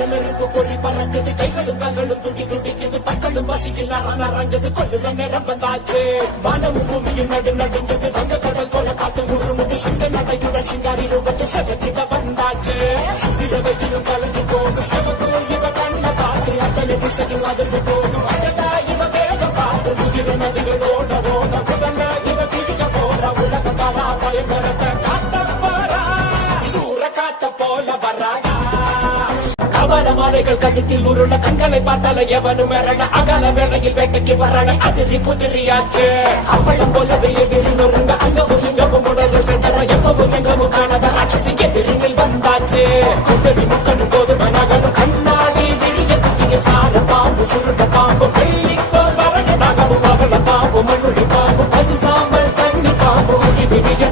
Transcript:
நெருப்பு பொறி பறக்குது கைகளும் கால்களும் துடி துடிக்குது பற்களும் பசிக்கில் நரங்குது கொள்ளுற நேரம் வந்தாச்சு வானமும் பூமியும் நடுங்குது வங்க கடல் போல காத்து முழுமுது சிங்க நடையுடன் சிங்காரி ரூபத்தில் சகச்சிட வந்தாச்சு இரவையிலும் கலந்து போகும் சிவப்பு இவ கண்ண பார்த்து அத்தனை திசையும் அதிர்ந்து போகும் அழகா இவ வேக பார்த்து உயிர நதிகளோட ஓட முதல்ல இவ பிடிக்க போற உலக காலா பயங்கரத்தை காட்ட போறா சூற காத்த போல வராடா மாலைகள் கழுத்தில் உருள கண்களை பார்த்தால எவனும் மிரள அகல வேளையில் வேட்டைக்கு வரல அதிரி புதிரியாச்சு அவளம் போலவே எதிரி நொறுங்க அங்கவும் இங்கவும் உடல சென்ற எப்பவும் எங்கவும் காணாத ராட்சசி எதிரிகள் வந்தாச்சு குண்டடி முக்கனும் போது மனகனும் கண்ணாடி விரிய குட்டிய சார பாம்பு சுருட்ட பாம்பு வெள்ளிக்கோள் வரட நகமும் அவள பாம்பு மண்ணுடி பாம்பு பசு சாம்பல் தண்ணி பாம்பு விதிய